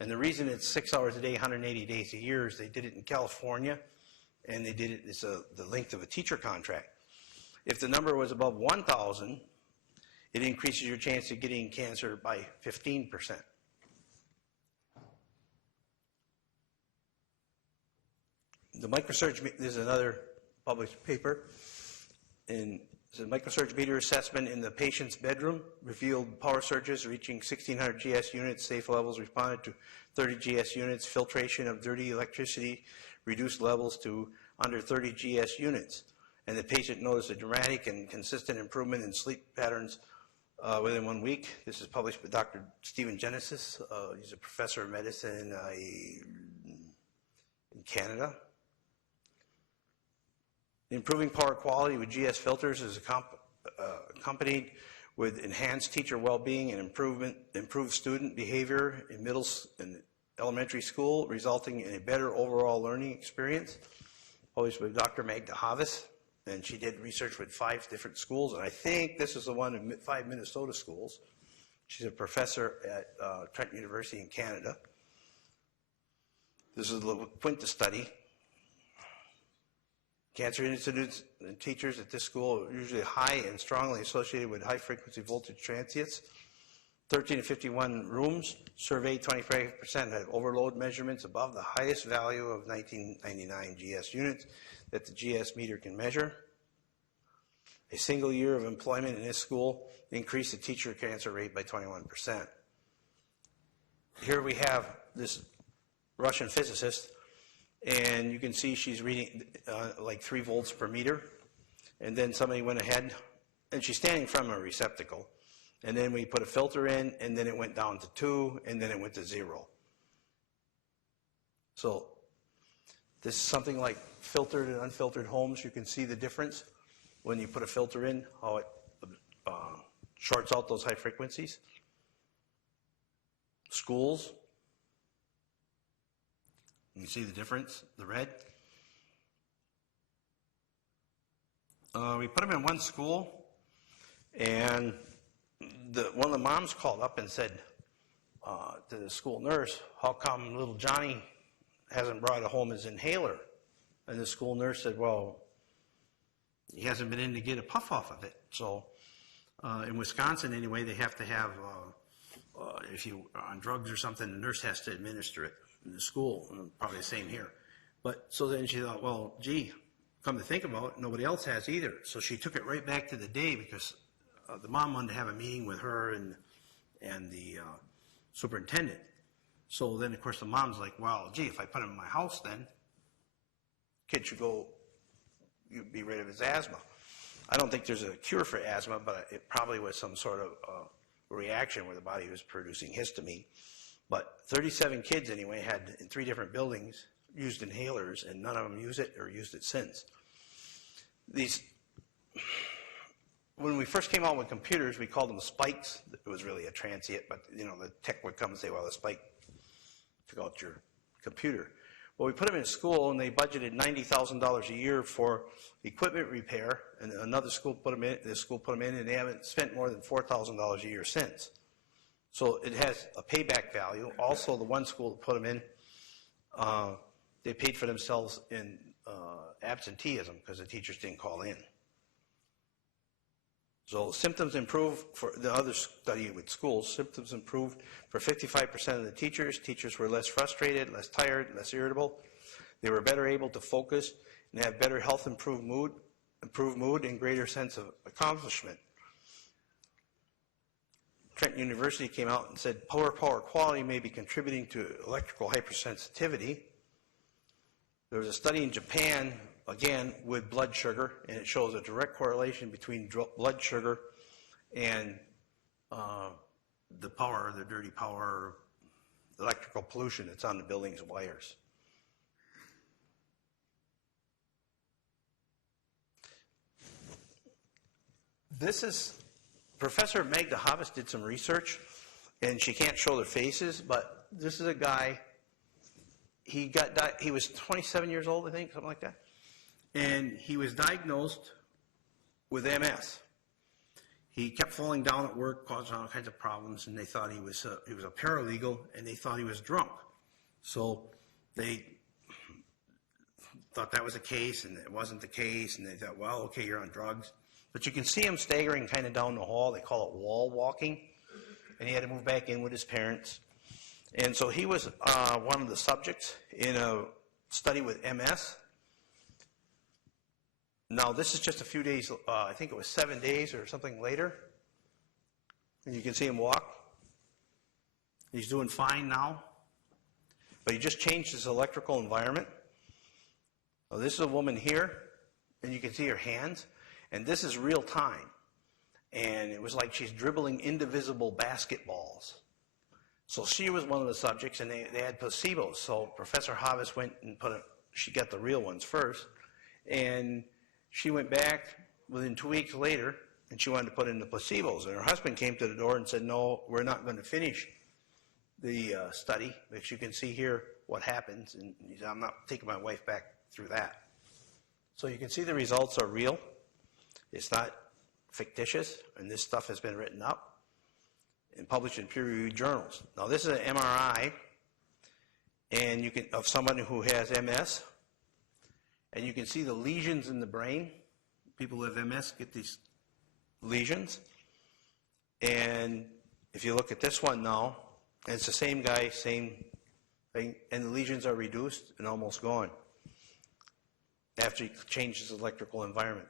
And the reason it's 6 hours a day, 180 days a year is they did it in California, and they did it, it's the length of a teacher contract. If the number was above 1,000, it increases your chance of getting cancer by 15%. The microsurge, there's another published paper, and the microsurge meter assessment in the patient's bedroom revealed power surges reaching 1,600 GS units, safe levels responded to 30 GS units, filtration of dirty electricity reduced levels to under 30 GS units. And the patient noticed a dramatic and consistent improvement in sleep patterns within 1 week. This is published by Dr. Stephen Genesis. He's a professor of medicine in Canada. Improving power quality with GS filters is accompanied with enhanced teacher well-being and improved student behavior in middle and elementary school, resulting in a better overall learning experience. Always with Dr. Magda Havas, and she did research with 5 different schools, and I think this is the one in 5 Minnesota schools. She's a professor at Trent University in Canada. This is the La Quinta study. Cancer institutes and teachers at this school are usually high and strongly associated with high-frequency voltage transients. 13 to 51 rooms, surveyed 25% had overload measurements above the highest value of 1999 GS units that the GS meter can measure. A single year of employment in this school increased the teacher cancer rate by 21%. Here we have this Russian physicist, and you can see she's reading like 3 volts per meter, and then somebody went ahead, and she's standing from a receptacle, and then we put a filter in, and then it went down to 2, and then it went to 0. So this is something like filtered and unfiltered homes. You can see the difference when you put a filter in, how it shorts out those high frequencies. Schools, you see the difference, the red. We put them in one school, and one of the moms called up and said to the school nurse, how come little Johnny hasn't brought home his inhaler? And the school nurse said, well, he hasn't been in to get a puff off of it. So in Wisconsin anyway, they have to have, if you're on drugs or something, the nurse has to administer it in the school, probably the same here. But so then she thought, well, gee, come to think about it, nobody else has either. So she took it right back to the day because the mom wanted to have a meeting with her and the superintendent. So then, of course, the mom's like, well, gee, if I put him in my house, then kid should you'd be rid of his asthma. I don't think there's a cure for asthma, but it probably was some sort of reaction where the body was producing histamine. But 37 kids anyway had, in 3 different buildings, used inhalers, and none of them use it or used it since. When we first came out with computers, we called them spikes. It was really a transient, but the tech would come and say, well, the spike took out your computer. Well, we put them in school, and they budgeted $90,000 a year for equipment repair, and another school put them in, this school put them in, and they haven't spent more than $4,000 a year since. So it has a payback value. Also, the one school that put them in, they paid for themselves in absenteeism because the teachers didn't call in. So symptoms improved for the other study with schools. Symptoms improved for 55% of the teachers. Teachers were less frustrated, less tired, less irritable. They were better able to focus and have better health, improved mood, and greater sense of accomplishment. Trent University came out and said poor quality may be contributing to electrical hypersensitivity. There was a study in Japan, again, with blood sugar, and it shows a direct correlation between blood sugar and the power, the dirty power, electrical pollution that's on the building's wires. This is, Professor Magda Havas did some research, and she can't show their faces, but this is a guy, he was 27 years old, I think, something like that. And he was diagnosed with MS. He kept falling down at work, causing all kinds of problems, and they thought he was a paralegal, and they thought he was drunk. So they thought that was the case, and it wasn't the case, and they thought, well, okay, you're on drugs. But you can see him staggering kind of down the hall. They call it wall walking, and he had to move back in with his parents. And so he was one of the subjects in a study with MS. Now, this is just a few days, I think it was 7 days or something later. And you can see him walk. He's doing fine now. But he just changed his electrical environment. Now, this is a woman here, and you can see her hands. And this is real time. And it was like she's dribbling indivisible basketballs. So she was one of the subjects, and they had placebos. So Professor Havas went and she got the real ones first. And she went back within 2 weeks later, and she wanted to put in the placebos. And her husband came to the door and said, no, we're not going to finish the study, because you can see here what happens. And he said, I'm not taking my wife back through that. So you can see the results are real. It's not fictitious, and this stuff has been written up and published in peer-reviewed journals. Now, this is an MRI, and you can of someone who has MS, and you can see the lesions in the brain. People who have MS get these lesions, and if you look at this one now, and it's the same guy, same thing, and the lesions are reduced and almost gone after he changed his electrical environment.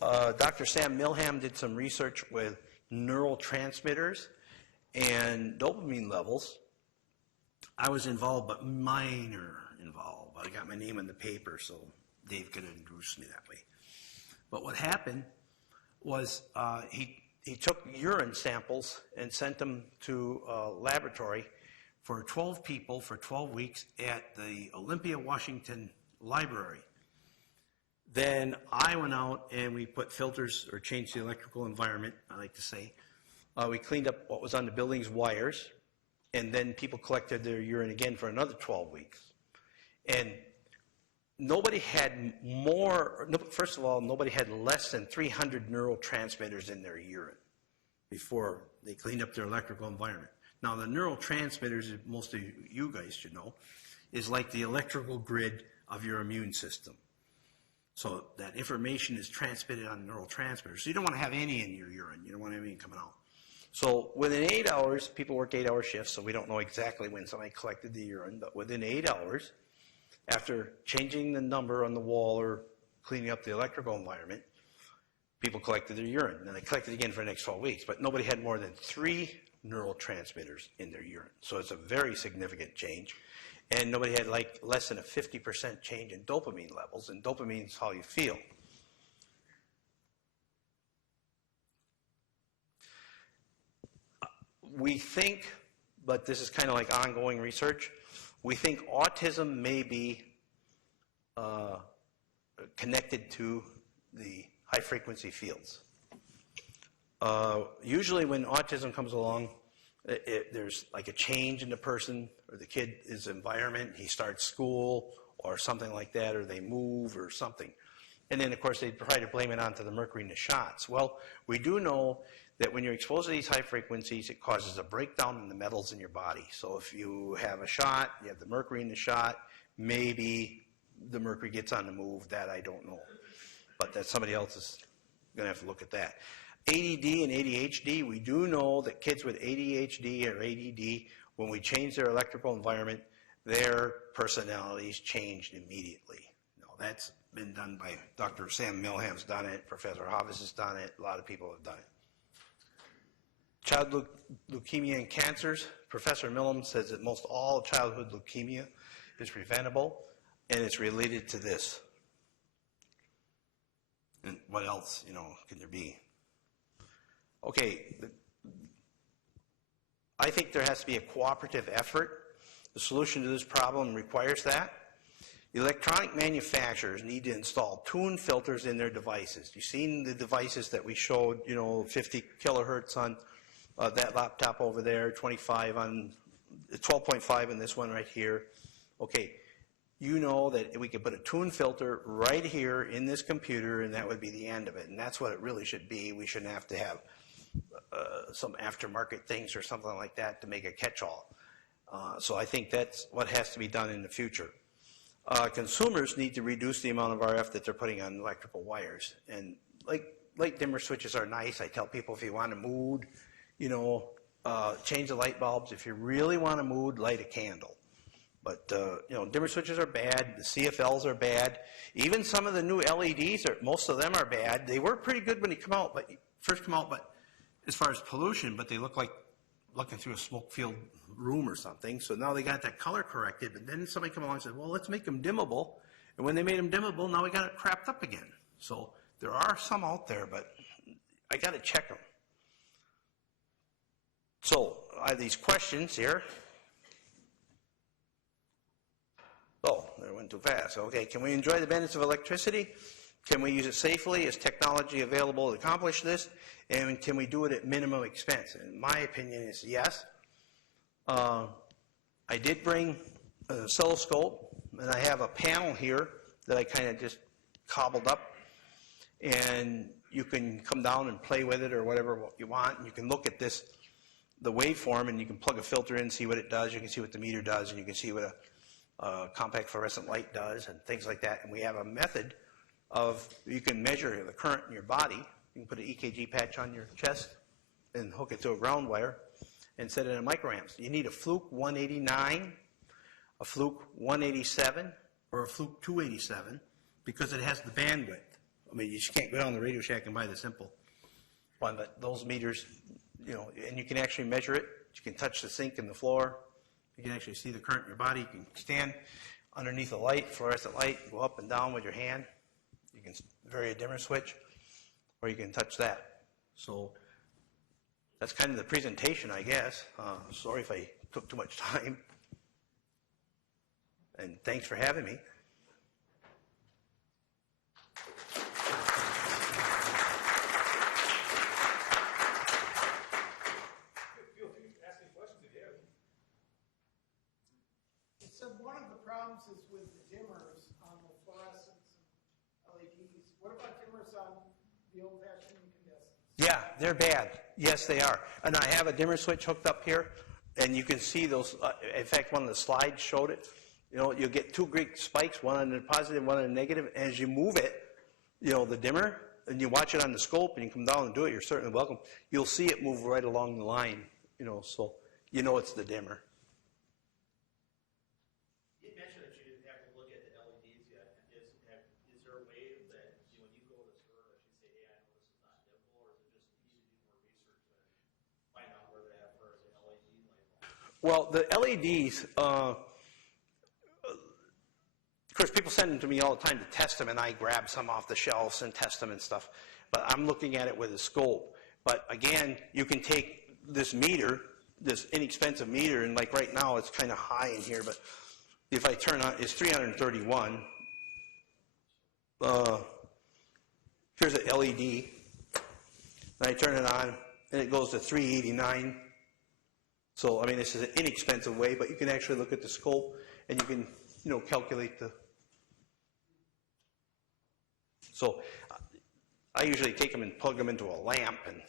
Dr. Sam Milham did some research with neurotransmitters and dopamine levels. I was involved, but minor involved. I got my name in the paper, so Dave could introduce me that way. But what happened was he took urine samples and sent them to a laboratory for 12 people for 12 weeks at the Olympia, Washington Library. Then I went out and we put filters, or changed the electrical environment, I like to say. We cleaned up what was on the building's wires, and then people collected their urine again for another 12 weeks. And nobody had more, first of all, nobody had less than 300 neurotransmitters in their urine before they cleaned up their electrical environment. Now, the neurotransmitters, most of you guys should know, is like the electrical grid of your immune system. So that information is transmitted on neurotransmitters. So you don't want to have any in your urine. You don't want to have any coming out. So within 8 hours, people work 8-hour shifts, so we don't know exactly when somebody collected the urine, but within 8 hours, after changing the number on the wall or cleaning up the electrical environment, people collected their urine. And they collected again for the next 12 weeks, but nobody had more than 3 neurotransmitters in their urine. So it's a very significant change. And nobody had like less than a 50% change in dopamine levels, and dopamine is how you feel. We think, but this is kind of like ongoing research, we think autism may be connected to the high-frequency fields. Usually when autism comes along, there's like a change in the person or the kid's environment. He starts school or something like that, or they move or something. And then, of course, they try to blame it onto the mercury in the shots. Well, we do know that when you're exposed to these high frequencies, it causes a breakdown in the metals in your body. So if you have a shot, you have the mercury in the shot, maybe the mercury gets on the move. That I don't know. But that somebody else is going to have to look at that. ADD and ADHD, we do know that kids with ADHD or ADD, when we change their electrical environment, their personalities changed immediately. Now, that's been done by Dr. Sam Milham's done it, Professor Hovis has done it, a lot of people have done it. Child leukemia and cancers, Professor Milham says that most all childhood leukemia is preventable, and it's related to this. And what else, can there be? Okay, I think there has to be a cooperative effort. The solution to this problem requires that. Electronic manufacturers need to install tune filters in their devices. You've seen the devices that we showed, 50 kilohertz on that laptop over there, 25 on 12.5 in this one right here. Okay, you know that we could put a tune filter right here in this computer, and that would be the end of it. And that's what it really should be. We shouldn't have to have some aftermarket things or something like that to make a catch-all. So I think that's what has to be done in the future. Consumers need to reduce the amount of RF that they're putting on electrical wires. And light dimmer switches are nice. I tell people if you want a mood, change the light bulbs. If you really want a mood, light a candle. But, dimmer switches are bad. The CFLs are bad. Even some of the new LEDs, most of them are bad. They were pretty good when they first come out, but as far as pollution, but they look like looking through a smoke-filled room or something. So now they got that color corrected, but then somebody come along and said, well, let's make them dimmable. And when they made them dimmable, now we got it crapped up again. So there are some out there, but I got to check them. So I have these questions here. Oh, they went too fast. Okay, can we enjoy the benefits of electricity? Can we use it safely? Is technology available to accomplish this? And can we do it at minimum expense? And my opinion is yes. I did bring an oscilloscope, and I have a panel here that I kind of just cobbled up. And you can come down and play with it or whatever you want. And you can look at this, the waveform, and you can plug a filter in, see what it does. You can see what the meter does, and you can see what a compact fluorescent light does and things like that. And we have a method of, you can measure the current in your body. You can put an EKG patch on your chest and hook it to a ground wire and set it in microamps. You need a Fluke 189, a Fluke 187, or a Fluke 287 because it has the bandwidth. I mean, you just can't go down to the Radio Shack and buy the simple one, but those meters, you know, and you can actually measure it. You can touch the sink and the floor. You can actually see the current in your body. You can stand underneath a light, fluorescent light, go up and down with your hand. You can vary a dimmer switch, or you can touch that. So that's kind of the presentation, I guess. Sorry if I took too much time. And thanks for having me. One of the problems is with the dimmers on the fluorescents and LEDs. What about dimmers on the old-fashioned incandescents? Yeah, they're bad. Yes, they are. And I have a dimmer switch hooked up here, and you can see those. In fact, one of the slides showed it. You know, you'll get two Greek spikes, one on the positive, one on the negative. And as you move it, you know, the dimmer, and you watch it on the scope, and you come down and do it, you're certainly welcome. You'll see it move right along the line, you know, so you know it's the dimmer. Well, the LEDs, of course, people send them to me all the time to test them, and I grab some off the shelves and test them and stuff. But I'm looking at it with a scope. But again, you can take this meter, this inexpensive meter, and like right now it's kind of high in here, but if I turn on, it's 331. Here's an LED. And I turn it on, and it goes to 389. So, I mean, this is an inexpensive way, but you can actually look at the scope, and you can, you know, calculate the. So, I usually take them and plug them into a lamp and,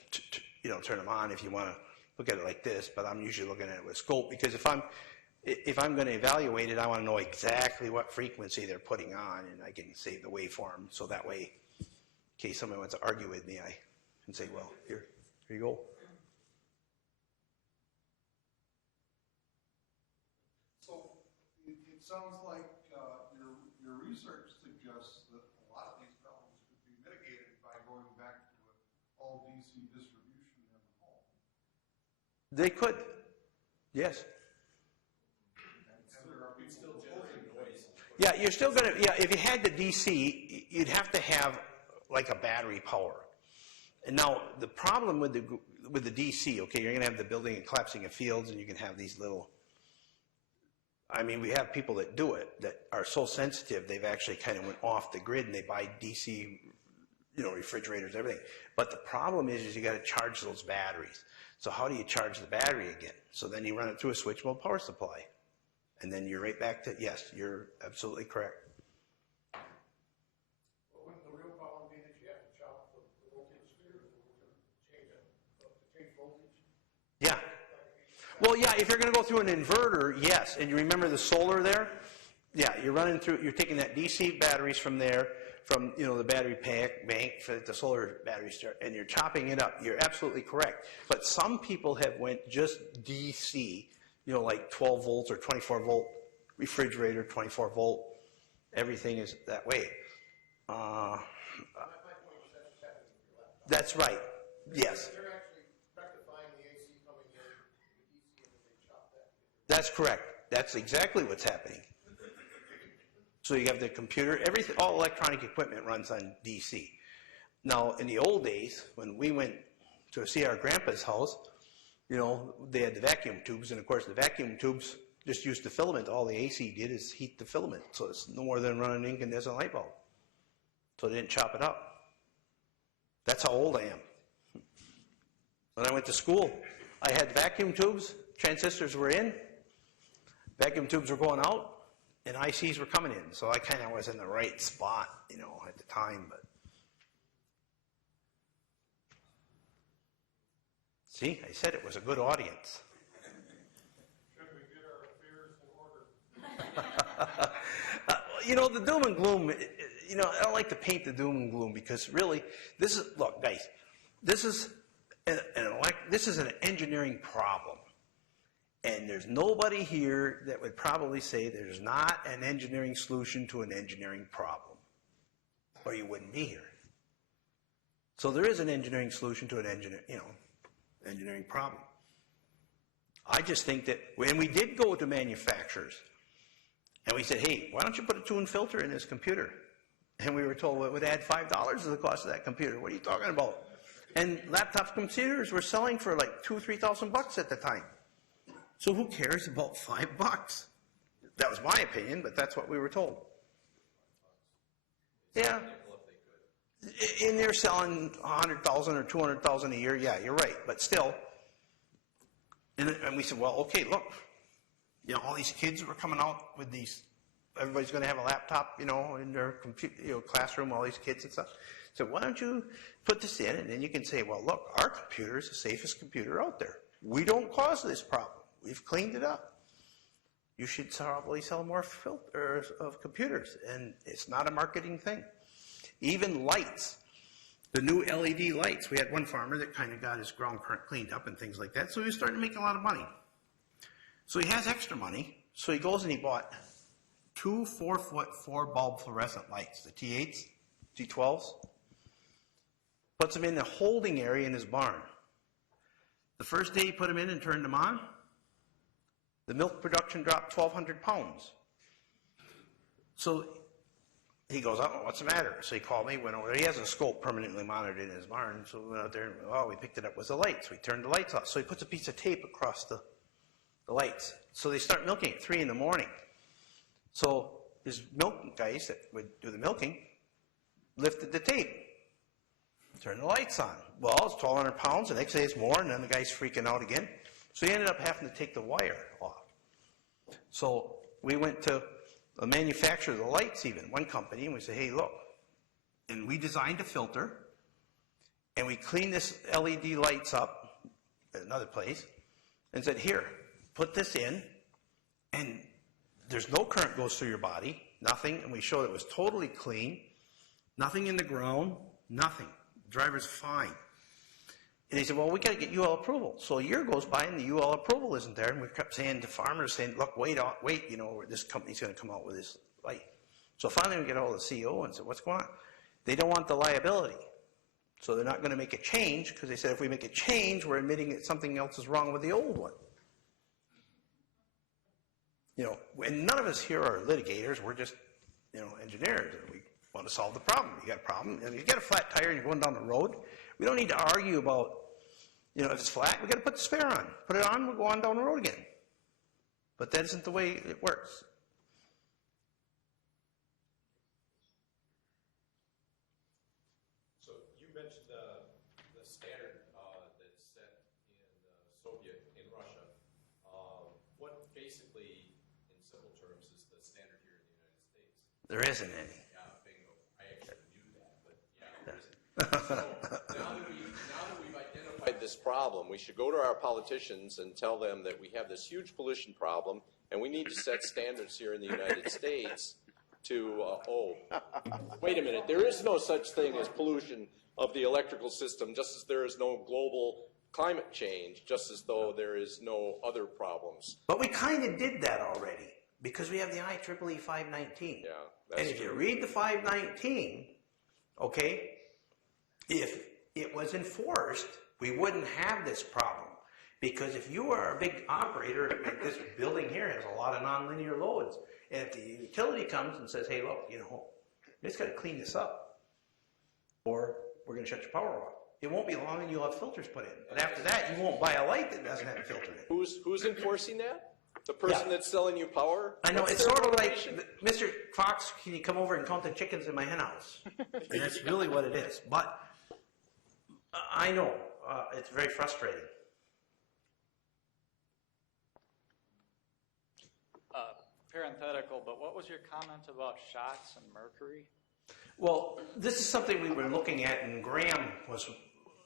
you know, turn them on if you want to look at it like this, but I'm usually looking at it with scope because if I'm going to evaluate it, I want to know exactly what frequency they're putting on, and I can save the waveform, so that way, in case somebody wants to argue with me, I can say, well, here you go. It sounds like your research suggests that a lot of these problems could be mitigated by going back to an all DC distribution in the home. They could, yes. You'd still generate noise. Yeah, you're still going to, yeah, if you had the DC, you'd have to have like a battery power. And now the problem with the DC, okay, you're going to have the building and collapsing of fields, and you can have these little, I mean, we have people that do it that are so sensitive, they've actually kind of went off the grid and they buy DC, you know, refrigerators, everything. But the problem is you got to charge those batteries. So how do you charge the battery again? So then you run it through a switch mode power supply. And then you're right back to, yes, you're absolutely correct. Well, wouldn't the real problem be that you have to chop the voltage sphere to change voltage? Yeah. Well, yeah, if you're going to go through an inverter, yes. And you remember the solar there? Yeah, you're running through, you're taking that DC batteries from there, from, you know, the battery bank for the solar batteries, and you're chopping it up. You're absolutely correct. But some people have went just DC, you know, like 12 volts or 24 volt refrigerator, 24 volt. Everything is that way. That's right. Yes. That's correct. That's exactly what's happening. So you have the computer, everything, all electronic equipment runs on DC. Now, in the old days, when we went to see our grandpa's house, you know, they had the vacuum tubes, and of course the vacuum tubes just used the filament. All the AC did is heat the filament, so it's no more than running an incandescent light bulb. So they didn't chop it up. That's how old I am. When I went to school, I had vacuum tubes, transistors were in, vacuum tubes were going out, and ICs were coming in. So I kind of was in the right spot, you know, at the time. But see, I said it was a good audience. Should we get our affairs in order? You know, the doom and gloom, you know, I don't like to paint the doom and gloom because really, this is, look, guys, this is an engineering problem. And there's nobody here that would probably say there's not an engineering solution to an engineering problem, or you wouldn't be here. So there is an engineering solution to an engineering problem. I just think that when we did go to manufacturers, and we said, hey, why don't you put a tune filter in this computer? And we were told it would add $5 to the cost of that computer. What are you talking about? And laptop computers were selling for like $2,000 or $3,000 at the time. So who cares about $5? That was my opinion, but that's what we were told. Yeah. And they're selling $100,000 or $200,000 a year. Yeah, you're right. But still, and we said, well, okay, look, you know, all these kids were coming out with these. Everybody's going to have a laptop, you know, in their classroom. All these kids and stuff. So why don't you put this in, and then you can say, well, look, our computer is the safest computer out there. We don't cause this problem. We've cleaned it up. You should probably sell more filters of computers, and it's not a marketing thing. Even lights, the new LED lights. We had one farmer that kind of got his ground current cleaned up and things like that, so he was starting to make a lot of money. So he has extra money, so he goes and he bought 2 4-foot 4-bulb fluorescent lights, the T8s, T12s, puts them in the holding area in his barn. The first day he put them in and turned them on, the milk production dropped 1,200 pounds. So he goes, oh, what's the matter? So he called me, went over there. He has a scope permanently monitored in his barn. So we went out there and, we picked it up with the lights. We turned the lights off. So he puts a piece of tape across the lights. So they start milking at 3 in the morning. So his milk guys that would do the milking lifted the tape, turned the lights on. Well, it's 1,200 pounds. The next day it's more, and then the guy's freaking out again. So he ended up having to take the wire off. So we went to a manufacturer of the lights even, one company, and we said, hey, look. And we designed a filter, and we cleaned this LED lights up at another place, and said, here, put this in, and there's no current goes through your body, nothing, and we showed it was totally clean, nothing in the ground, nothing. The driver's fine. And he said, well, we got to get UL approval. So a year goes by and the UL approval isn't there. And we kept saying to farmers, look, wait, you know, this company's going to come out with this light. So finally we get hold of the CEO and said, what's going on? They don't want the liability. So they're not going to make a change because they said if we make a change, we're admitting that something else is wrong with the old one. You know, and none of us here are litigators. We're just, you know, engineers. And we want to solve the problem. You got a problem. And you got a flat tire and you're going down the road. We don't need to argue about, you know, if it's flat, we got to put the spare on. Put it on, we'll go on down the road again. But that isn't the way it works. So you mentioned the standard that's set in Russia. What basically, in simple terms, is the standard here in the United States? There isn't any. Yeah, bingo. I actually knew that, but yeah, there isn't. So now that we've identified this problem, we should go to our politicians and tell them that we have this huge pollution problem, and we need to set standards here in the United States to, wait a minute, there is no such thing as pollution of the electrical system, just as there is no global climate change, just as though there is no other problems. But we kind of did that already because we have the IEEE 519. Yeah, that's and if true. you read the 519, okay, if it was enforced, we wouldn't have this problem. Because if you are a big operator, like this building here has a lot of nonlinear loads, and if the utility comes and says, hey, look, you know, you just got to clean this up, or we're going to shut your power off. It won't be long and you'll have filters put in. But after that, you won't buy a light that doesn't have a filter in it. Who's enforcing that? The person that's selling you power? I know, what's it's their sort of like, motivation? Mr. Fox, can you come over and count the chickens in my hen house? And that's really what it is. But I know, it's very frustrating. Parenthetical, but what was your comment about shots and mercury? Well, this is something we were looking at, and Graham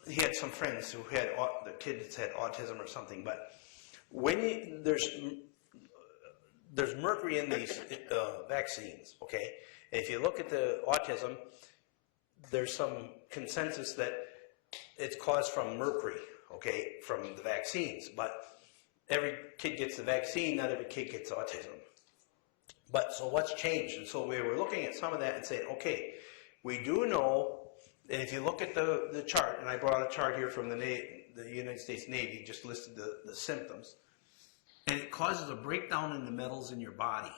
he had some friends who had, the kids had autism or something, but when there's mercury in these vaccines, okay? And if you look at the autism, there's some consensus that it's caused from mercury, okay, from the vaccines. But every kid gets the vaccine, not every kid gets autism. But so what's changed? And so we were looking at some of that and saying, okay, we do know, and if you look at the chart, and I brought a chart here from the United States Navy, just listed the symptoms, and it causes a breakdown in the metals in your body.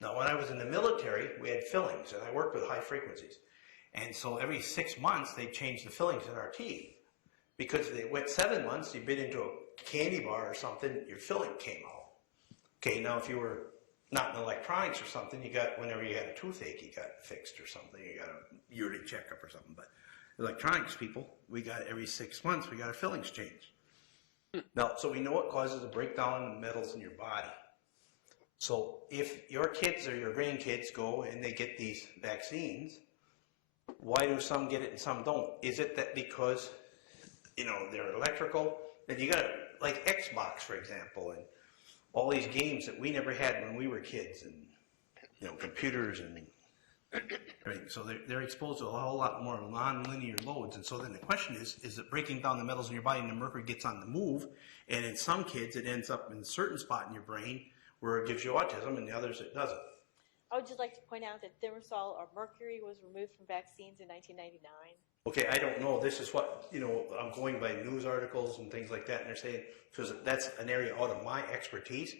Now, when I was in the military, we had fillings, and I worked with high frequencies. And so every 6 months, they changed the fillings in our teeth. Because they went 7 months, you bit into a candy bar or something, your filling came out. Okay, now if you were not in electronics or something, whenever you had a toothache, you got it fixed or something, you got a yearly checkup or something. But electronics people, we got every 6 months, we got our fillings changed. Now, so we know it causes a breakdown in the metals in your body. So if your kids or your grandkids go and they get these vaccines, why do some get it and some don't? Is it that because, they're electrical? And you got, like Xbox, for example, and all these games that we never had when we were kids, and, computers and everything. So they're exposed to a whole lot more non-linear loads. And so then the question is it breaking down the metals in your body and the mercury gets on the move? And in some kids, it ends up in a certain spot in your brain where it gives you autism, and the others it doesn't. I would just like to point out that thimerosal or mercury was removed from vaccines in 1999. Okay, I don't know. This is what, I'm going by news articles and things like that, and they're saying, because that's an area out of my expertise.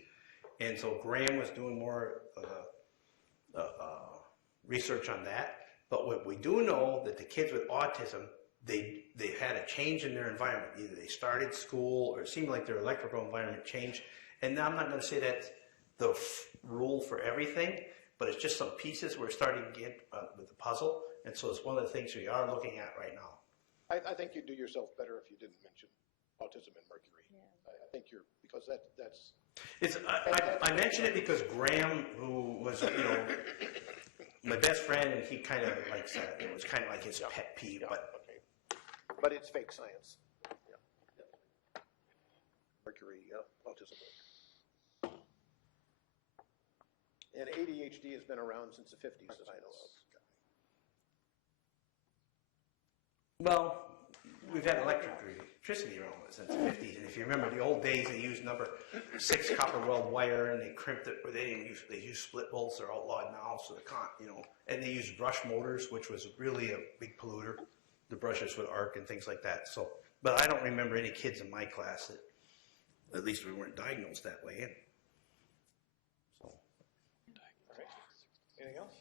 And so Graham was doing more research on that. But what we do know that the kids with autism, they had a change in their environment. Either they started school or it seemed like their electrical environment changed. And now I'm not going to say that's the rule for everything, but it's just some pieces we're starting to get with the puzzle. And so it's one of the things we are looking at right now. I think you'd do yourself better if you didn't mention autism and mercury. Yeah. I think because that's. I mention it because Graham, who was, my best friend, and he kind of likes that. It was kind of like his pet peeve, but. Okay. But it's fake science. Yeah. Mercury, autism. And ADHD has been around since the 50s, as I know of. Well, we've had electricity around since the 50s, and if you remember the old days, they used number 6 copper weld wire, and they crimped it, or they used split bolts. They're outlawed now, so they can't, and they used brush motors, which was really a big polluter. The brushes would arc and things like that. So, but I don't remember any kids in my class that, at least we weren't diagnosed that way. So. Okay. Anything else?